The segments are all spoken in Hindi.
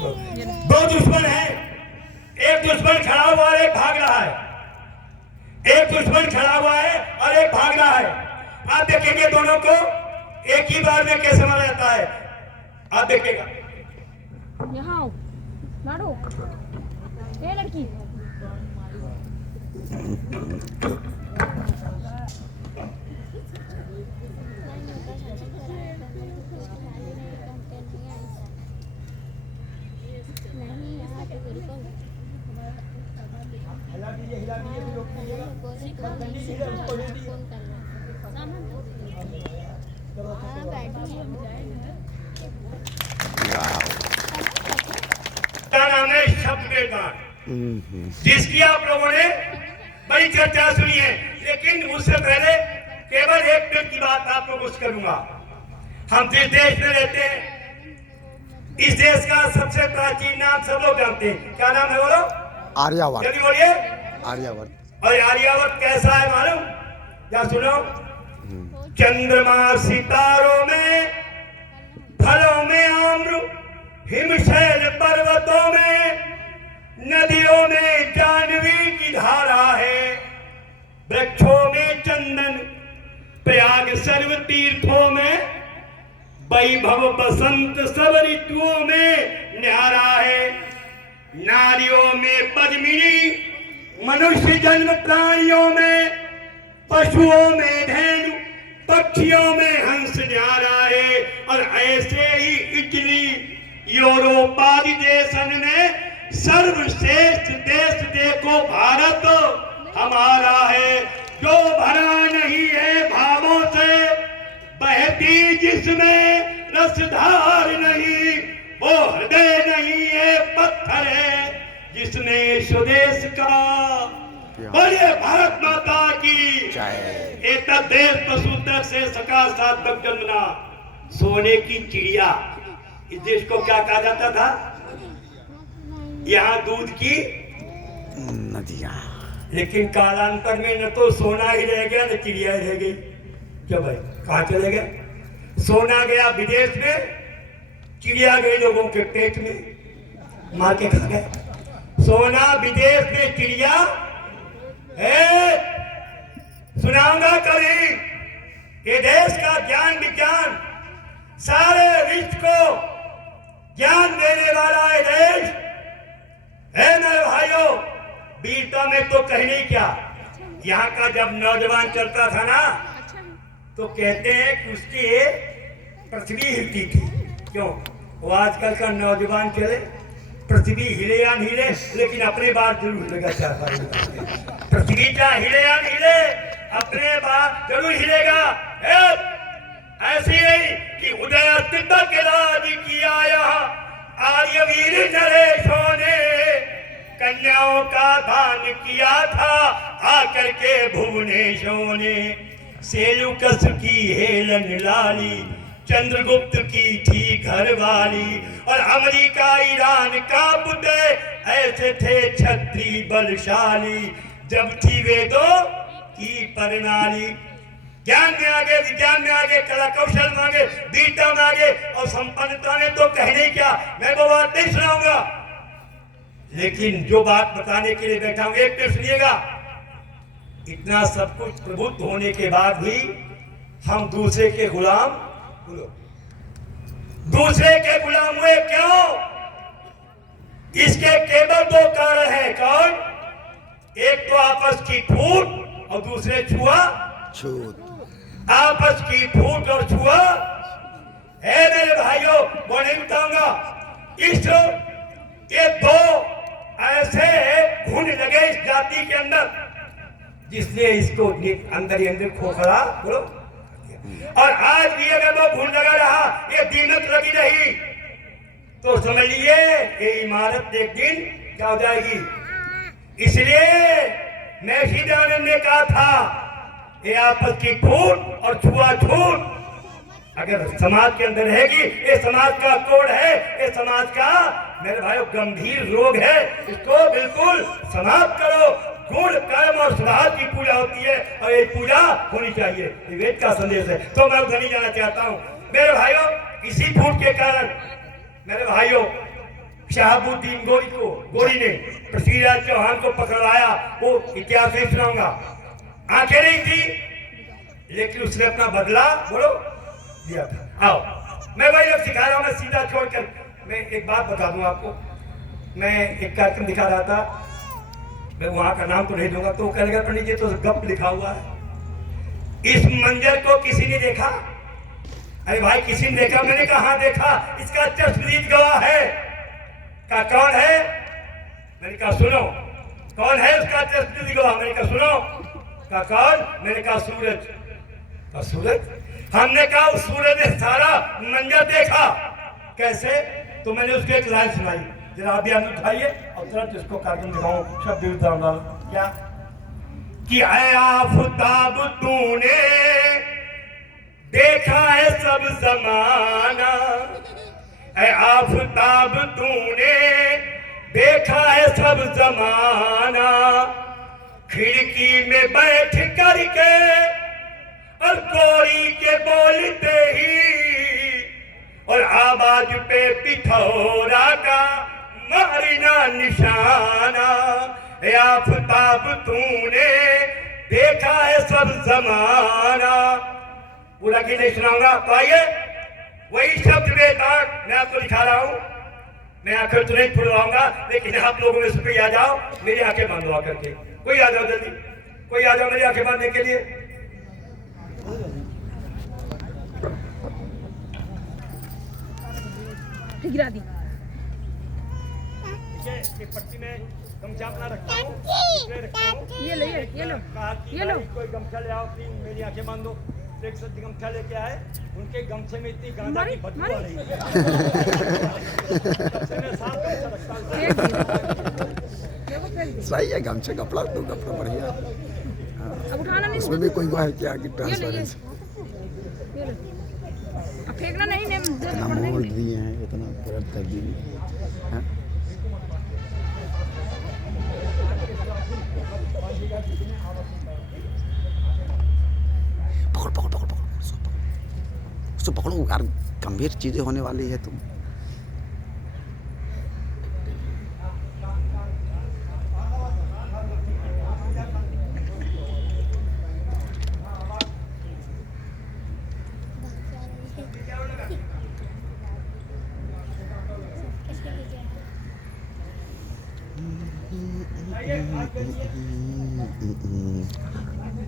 दो दुश्मन हैं, एक दुश्मन खड़ा हुआ है, एक भाग रहा है। एक दुश्मन खड़ा हुआ है और एक भाग रहा है। आप देखेंगे दोनों को एक ही बार में कैसे मारा जाता है, आप देखिएगा। यहाँ मारो ये लड़की। क्या नाम है? शब्द के गान, जिसकी आप लोगों ने बड़ी चर्चा सुनी है। लेकिन उससे पहले केवल एक मिनट की बात आप लोगों से करूंगा। हम जिस देश में रहते हैं, इस देश का सबसे प्राचीन नाम सब लोग जानते हैं। क्या नाम है बोलो? आर्यावर्त। जल्दी बोलिए। आर्यावर्त। और आर्यावर्त कैसा है मालूम? क्या सुनो? चंद्रमा सितारों में, फलों में आम्र, हिमशैल पर्वतों में, नदियों में जानवी की धारा है, वृक्षों में चंदन, प्रयाग सर्व तीर्थों में, वैभव बसंत सब ऋतुओं में न्यारा है। नारियों में पद्मिनी, मनुष्य जन्म प्राणियों में, पशुओं में धेनु, पक्षियों में हंस न्यारा है। और ऐसे ही इटली, यूरोप आदि देशन में सर्वश्रेष्ठ देश देखो भारत हमारा है, जो भरा नहीं है भावों से, बहती जिसमें रसधार नहीं, वो हृदय नहीं है पत्थर है, जिसमें स्वदेश का। बोलिए भारत माता की जय। एक देश पशु से सका सात जन्मना, सोने की चिड़िया। इस देश को क्या कहा जाता था? यहाँ दूध की नदियाँ। लेकिन कालांतर में न तो सोना ही रह गया न चिड़िया ही रह गई। क्या भाई, कहाँ चले गए? सोना गया विदेश में, चिड़िया गई लोगों के पेट में, मार के खा गए। सोना विदेश में, चिड़िया है। सुनाऊंगा कभी, ये देश का ज्ञान विज्ञान सारे विश्व को ज्ञान देने वाला है देश है मेरे भाइयों। वीरता में तो कहने क्या, यहाँ का जब नौजवान चलता था ना, तो कहते हैं कि उसकी पृथ्वी हिलती थी। क्यों? वो आजकल का नौजवान चले, पृथ्वी हिले या हिले, लेकिन अपने बात जरूर हिलेगा। चाहता है पृथ्वी चाहे हिले या हिले, अपने बात जरूर हिलेगा। ऐसी नहीं कि उदय तिब्बत के राज किया यहाँ आर्यवीर नरेशों ने, कन्याओं का दान किया था आकर के भुवनेशों ने। सेल्यूकस की हेलन लाली, चंद्रगुप्त की थी घरवाली, और अमेरिका ईरान का बुद्ध ऐसे थे क्षत्रिय बलशाली। जब थी वेदों की प्रणाली, ज्ञान में आगे, विज्ञान में आगे, कला कौशल में आगे, वीरता में आगे, और संपन्नता में तो कहने क्या, मैं वो बात नहीं सुनाऊंगा। लेकिन जो बात बताने के लिए बैठा हूं, एक तो सुनिएगा। इतना सब कुछ प्रबुद्ध होने के बाद भी हम दूसरे के गुलाम, दूसरे के गुलाम हुए क्यों? इसके केवल दो कारण हैं। कौन? एक तो आपस की फूट और दूसरे छुआछूत। आपस की फूट और छुआ है मेरे भाइयों, वो नहीं बताऊंगा। इस ये दो ऐसे घुन लगे इस जाति के अंदर, जिसने इसको अंदर ही अंदर खोखला बोलो। और आज भी अगर वो घुन लगा रहा, ये दीमक लगी रही, तो समझ लिए ये इमारत एक दिन क्या हो जाएगी। इसलिए महर्षि ने कहा था, ये आपस की फूट और छुआछूत अगर समाज के अंदर रहेगी, ये समाज का कोड है, ये समाज का मेरे भाइयों गंभीर रोग है। इसको बिल्कुल समाप्त करो। गुण कर्म और स्वभाव की पूजा होती है और ये पूजा होनी चाहिए, वेद का संदेश है। तो मैं उधर नहीं जाना चाहता हूँ मेरे भाइयों। इसी फूट के कारण मेरे भाइयों शहाबुद्दीन गोरी ने पृथ्वीराज चौहान को पकड़वाया, वो इतिहास नहीं सुनाऊंगा। आंखें नहीं थी, लेकिन उसने अपना बदला बोलो दिया था। आओ, मैं वही लोग सिखा रहा हूं, मैं सीधा छोड़कर मैं एक बात बता दूं आपको। मैं एक कार्यक्रम दिखा रहा था, मैं वहां का नाम तो नहीं दूंगा, तो कह लगा पंडित जी तो गप लिखा हुआ है। इस मंजर को किसी ने देखा? अरे भाई किसी ने देखा? मैंने कहा हाँ देखा, इसका चश्मदीद गवाह है। का कौन है? मैंने कहा सुनो। कौन है उसका चश्मदीद गवाह? मैंने कहा सुनो। का कौन? मैंने कहा सूरज। का सूरज? हमने कहा उस सूरज ने सारा मंजर देखा। कैसे? तो मैंने उसको एक लाइन सुनाई, जरा आप ध्यान उठाइए और तुरंत इसको कार्यक्रम दिखाऊं। शब्द उदाहरण क्या कि ऐ आफताब तूने देखा है सब जमाना, ऐ आफताब तूने देखा है सब जमाना, खिड़की में बैठ करके और कोड़ी के बोलते ही और आवाज पे पिथौरा का मारना निशाना, ऐ आफताब तूने देखा है सब जमाना। पूरा की नहीं सुनाऊंगा, तो आइए वही शब्द बेताक मैं आपको दिखा रहा हूं। मैं आंखें तो नहीं खुलवाऊंगा, लेकिन आप लोगों में से कोई आ जाओ, मेरी आंखें बंद हुआ करके। कोई आ जाओ जल्दी, कोई आ जाओ मेरी आंखें बांधने के लिए। गिरा दी। पट्टी में गमछा अपना रखता हूँ, ये लो ये लो। कोई गमछा ले आओ, प्लीज मेरी आंखें बांध दो। एक सत्य गमछा लेके आए, उनके गमछे में इतनी गांजा की बदबू आ रही है। मैं साफ गमछा रखता हूँ। सही है, गमछे कपड़ा तो कपड़ा बढ़िया। अब उठाना नहीं, उसमें भी कोई वो है क्या कि ये लो ट्रांसपेरेंसी ये लो। अब फेंकना नहीं, ने इतना मोड़ दिए हैं, इतना गलत कर दिए हैं। पकड़ पकड़ पकड़ पकड़ उसको पकड़ो यार, गंभीर चीजें होने वाली है। तुम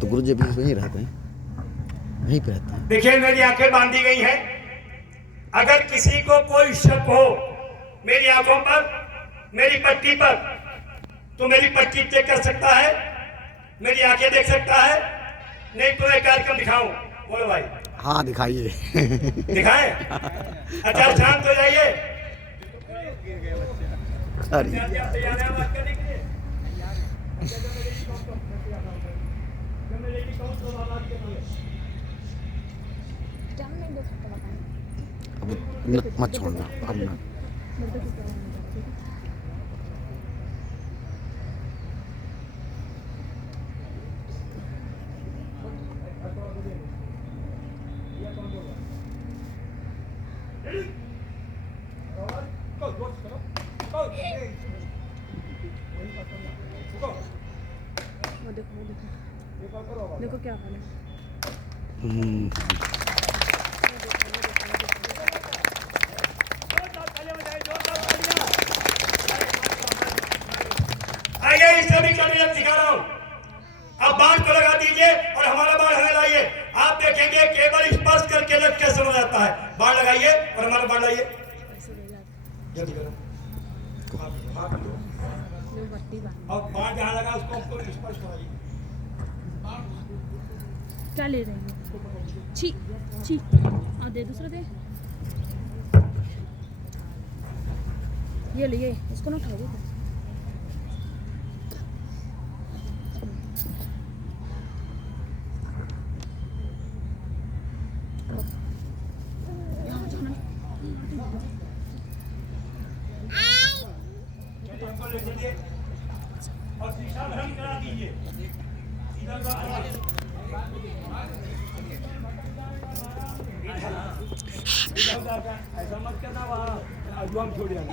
तो गुरु जी भी यहीं रहते हैं, यहीं पे रहते हैं। देखिए मेरी आंखें बांधी गई हैं। अगर किसी को कोई शक हो मेरी आंखों पर, मेरी पट्टी पर, तो मेरी पट्टी चेक कर सकता है, मेरी आंखें देख सकता है। नहीं तो मैं कार्यक्रम दिखाऊं? बोलो भाई। हाँ दिखाइए। दिखाएं? अच्छा शांत हो जाइए। अरे अब मत छोड़ना, अब ना। देखो क्या हाल है। आइए इस सभी का नियम सिखा रहा हूं। अब बाण को लगा दीजिए और हमारा बाण हमें लाइए। आप देखेंगे केवल स्पर्श करके लग के समझ आता है। बाण लगाइए और हमारा बाण लाइए। जल्दी करो। और बाण जहाँ लगा उसको स्पर्श कराइए। क्या ले रहे हैं? छी छी, दे दूसरा दे। ये ले, इसको ना उठाओ। और शीशा भंग करा दीजिए। इधर ऐसा मत कहना वहाँ अजवाम छोड़ जाना।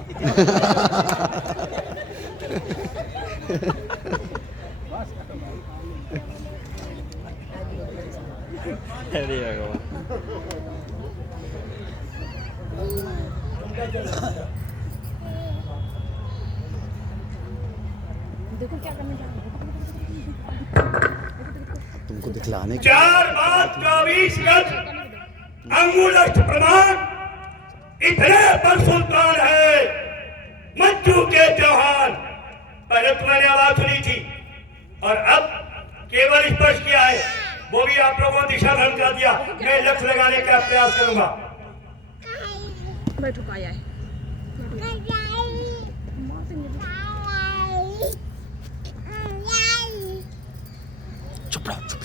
अरे भगवान देखो क्या करने जा रहे तुमको दिखलाने के 4 गज अंगुलठ प्रमाण इतने पर सुल्तान है मंजू के चौहान। पहले तुम्हारी आवाज सुनी थी और अब केवल स्पर्श किया है, वो भी आप लोगों को दिशा भ्रम कर दिया। मैं लक्ष्य लगाने का प्रयास करूंगा। बैठो पाया है चुप रहो चुप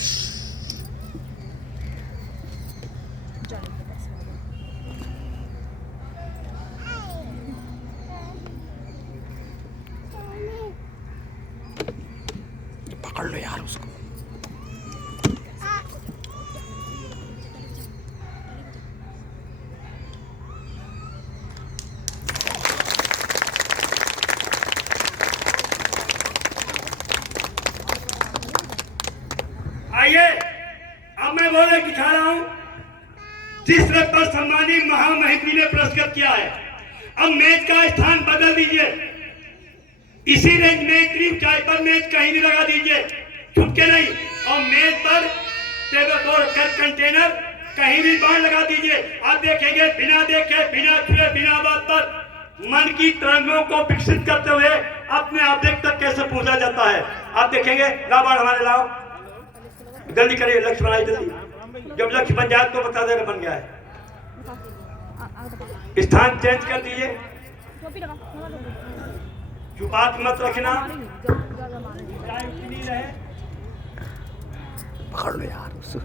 पकड़ लो यार उसको आइए अब मैं बोले दिखा रहा हूं जिस रथ पर सम्मानित महामहिम ने पुरस्कृत किया है। अब मेज का स्थान बदल दीजिए, इसी रेंज में इतनी ऊंचाई पर मेज कहीं भी लगा दीजिए, छुप के नहीं। और मेज पर टेबल और कंटेनर कहीं भी बाढ़ लगा दीजिए। आप देखेंगे बिना देखे, बिना छुए, बिना बात पर मन की तरंगों को विकसित करते हुए अपने ऑब्जेक्ट तक कैसे पहुंचा जाता है। आप देखेंगे लाबाड़ हमारे लाओ, जल्दी करिए, लक्ष्य बनाइए जल्दी। जब लक्ष्य बन जाए तो बता देना बन गया है। स्थान चेंज कर दीजिए, चुपात मत रखना, टाइम फ्री रहे। पकड़ लो यार उसको